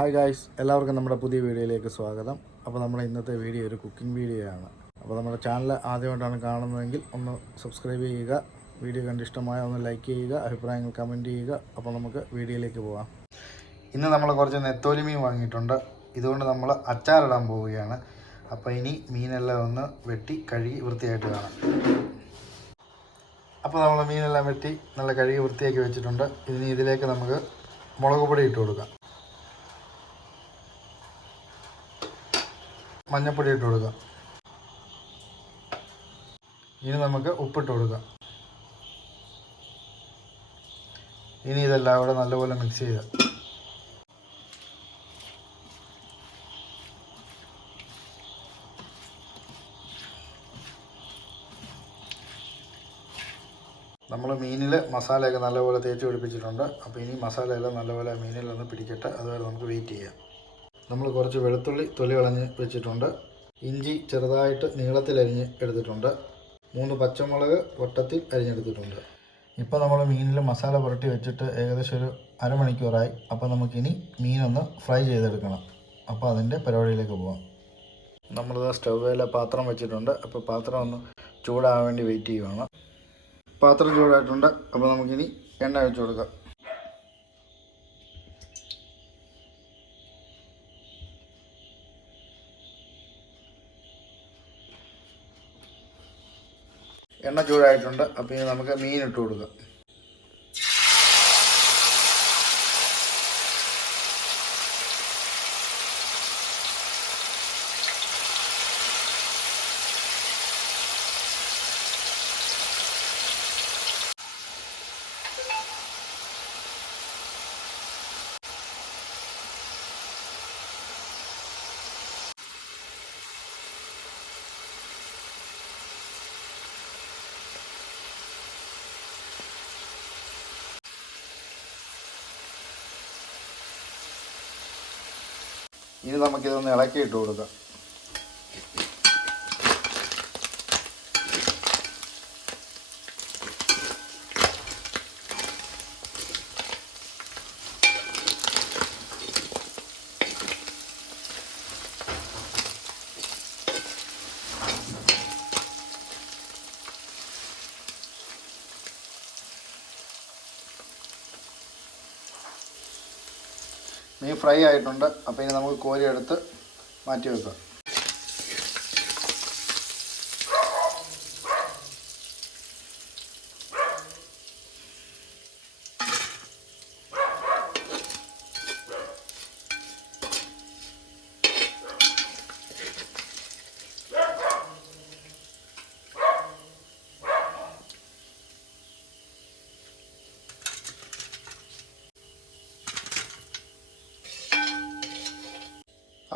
Hi guys എല്ലാവർക്കും നമ്മുടെ പുതിയ വീഡിയോയിലേക്ക് സ്വാഗതം. അപ്പോൾ നമ്മുടെ ഇന്നത്തെ വീഡിയോ ഒരു കുക്കിംഗ് വീഡിയോ ആണ്. അപ്പോൾ നമ്മുടെ ചാനൽ ആദ്യമായിട്ടാണ് കാണുന്നതെങ്കിൽ ഒന്ന് സബ്സ്ക്രൈബ് ചെയ്യുക. വീഡിയോ കണ്ട് ഇഷ്ടമായ ഒന്ന് ലൈക്ക് ചെയ്യുക അഭിപ്രായങ്ങൾ കമന്റ് ചെയ്യുക. അപ്പോൾ നമുക്ക് വീഡിയോയിലേക്ക് പോകാം ഇന്ന് നമ്മൾ കുറച്ച് നെത്തോലി മീൻ വാങ്ങിയിട്ടുണ്ട്. ഇതുകൊണ്ട് നമ്മൾ അച്ചാറിടാൻ പോവുകയാണ്. അപ്പോൾ ഇനി മീനെല്ലാം ഒന്ന് വെട്ടി കഴുകി വൃത്തിയായിട്ട് കാണാം. അപ്പോൾ നമ്മൾ മീനെല്ലാം വെട്ടി നല്ല കഴുകി വൃത്തിയാക്കി വെച്ചിട്ടുണ്ട്. ഇനി ഇതിലേക്ക് നമുക്ക് മുളക് പൊടി ഇട്ട് കൊടുക്കാം. മഞ്ഞപ്പൊടി ഇട്ട് കൊടുക്കാം ഇനി നമുക്ക് ഉപ്പിട്ട് കൊടുക്കാം ഇനി ഇതെല്ലാം കൂടെ നല്ലപോലെ മിക്സ് ചെയ്യുക. നമ്മൾ മീനിൽ മസാലയൊക്കെ നല്ലപോലെ തേച്ച് പിടിപ്പിച്ചിട്ടുണ്ട്. അപ്പോൾ ഇനി മസാലയെല്ലാം നല്ലപോലെ മീനിൽ ഒന്ന് പിടിക്കട്ടെ. അതുവരെ നമുക്ക് വെയിറ്റ് ചെയ്യാം. നമ്മൾ കുറച്ച് വെളുത്തുള്ളി തൊലി കളഞ്ഞ് വെച്ചിട്ടുണ്ട്. ഇഞ്ചി ചെറുതായിട്ട് നീളത്തിൽ അരിഞ്ഞ് എടുത്തിട്ടുണ്ട്. മൂന്ന് പച്ചമുളക് വട്ടത്തിൽ അരിഞ്ഞെടുത്തിട്ടുണ്ട്. ഇപ്പോൾ നമ്മൾ മീനിൽ മസാല പുരട്ടി വെച്ചിട്ട് ഏകദേശം ഒരു അരമണിക്കൂറായി. അപ്പോൾ നമുക്കിനി മീനൊന്ന് ഫ്രൈ ചെയ്തെടുക്കണം. അപ്പോൾ അതിന്റെ പരിപാടിയിലേക്ക് പോകാം നമ്മളിത് സ്റ്റൗവിലെ പാത്രം വെച്ചിട്ടുണ്ട്. അപ്പോൾ പാത്രം ഒന്ന് ചൂടാകാൻ വേണ്ടി വെയിറ്റ് ചെയ്യുവാണ്. പാത്രം ചൂടായിട്ടുണ്ട്. അപ്പോൾ നമുക്കിനി എണ്ണ ഒഴിച്ച് കൊടുക്കാം. എണ്ണ ചൂടായിട്ടുണ്ട്. അപ്പോൾ ഇനി നമുക്ക് മീൻ ഇട്ട് കൊടുക്കാം. ഇനി നമുക്കിതൊന്ന് ഇളക്കി ഇട്ട് കൊടുക്കാം. മീൻ ഫ്രൈ ആയിട്ടുണ്ട്. അപ്പോൾ ഇനി നമുക്ക് കോരി എടുത്ത് മാറ്റി വെക്കാം.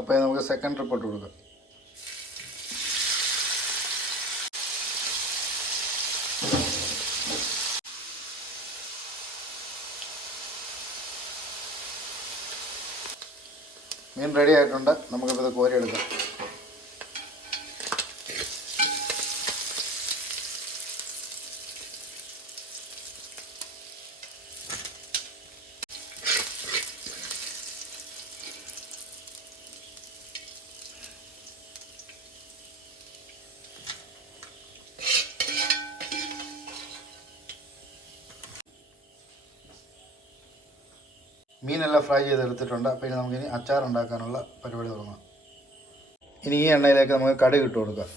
അപ്പോൾ നമുക്ക് സെക്കൻഡ് ട്രിപ്പ് ഇട്ട് കൊടുക്കാം. മീൻ റെഡി ആയിട്ടുണ്ട്. ഇത് കോരി എടുക്കാം മീനെല്ലാം ഫ്രൈ ചെയ്തെടുത്തിട്ടുണ്ട്. അപ്പോൾ ഇനി നമുക്കിനി അച്ചാർ ഉണ്ടാക്കാനുള്ള പരിപാടി തുടങ്ങാം. ഇനി ഈ എണ്ണയിലേക്ക് നമുക്ക് കടുക് ഇട്ട് കൊടുക്കാം.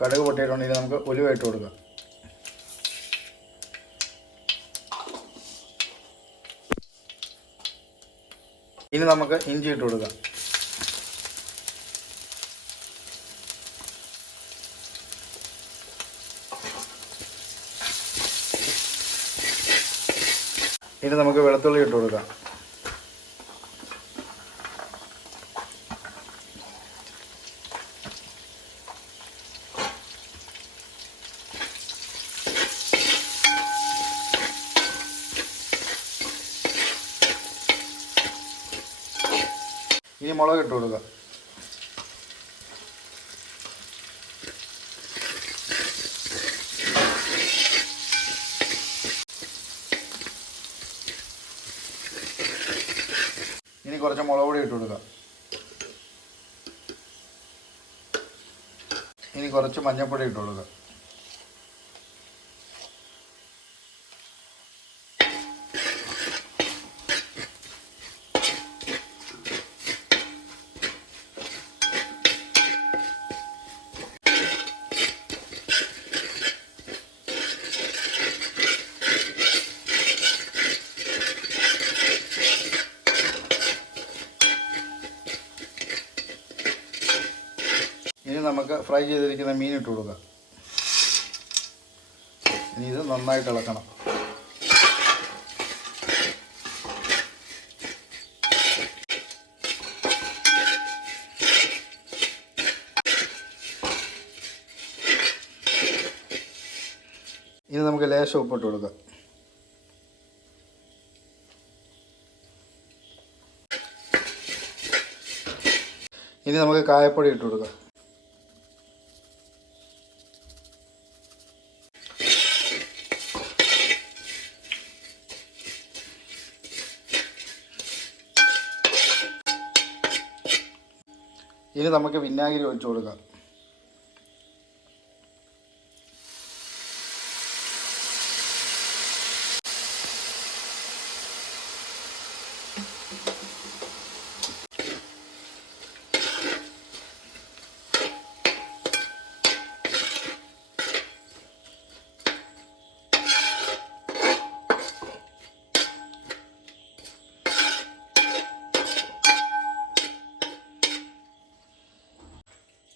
കടുക് പൊട്ടിയിട്ടുണ്ടെങ്കിൽ നമുക്ക് ഉലുവ ഇട്ട് കൊടുക്കാം. ഇനി നമുക്ക് ഇഞ്ചി ഇട്ട് കൊടുക്കാം. ഇനി നമുക്ക് വെളുത്തുള്ളി ഇട്ട് കൊടുക്കാം. ഇനി മുളക് ഇട്ട് കൊടുക്കാം. കുറച്ച് മുളക് പൊടി ഇട്ട് കൊടുക്കാം. ഇനി കുറച്ച് മഞ്ഞൾപ്പൊടി ഇട്ട് കൊടുക്കുക ഇനി നമുക്ക് ഫ്രൈ ചെയ്തിരിക്കുന്ന മീൻ ഇട്ട് കൊടുക്കാം. ഇനി ഇത് നന്നായിട്ട് ഇളക്കണം. ഇനി നമുക്ക് ലേശം ഉപ്പിട്ട് കൊടുക്കാം. ഇനി നമുക്ക് കായപ്പൊടി ഇട്ട് കൊടുക്കാം. ഇനി നമുക്ക് വിനാഗിരി ഒഴിച്ചു കൊടുക്കാം.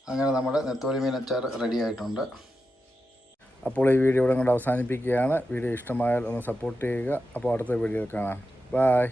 അങ്ങനെ നമ്മുടെ നെത്തോലി മീനച്ചാർ റെഡി ആയിട്ടുണ്ട്. അപ്പോൾ ഈ വീഡിയോ ഇവിടെ കൊണ്ട് അവസാനിപ്പിക്കുകയാണ്. വീഡിയോ ഇഷ്ടമായാൽ ഒന്ന് സപ്പോർട്ട് ചെയ്യുക. അപ്പോൾ അടുത്ത വീഡിയോയിൽ കാണാം. ബായ്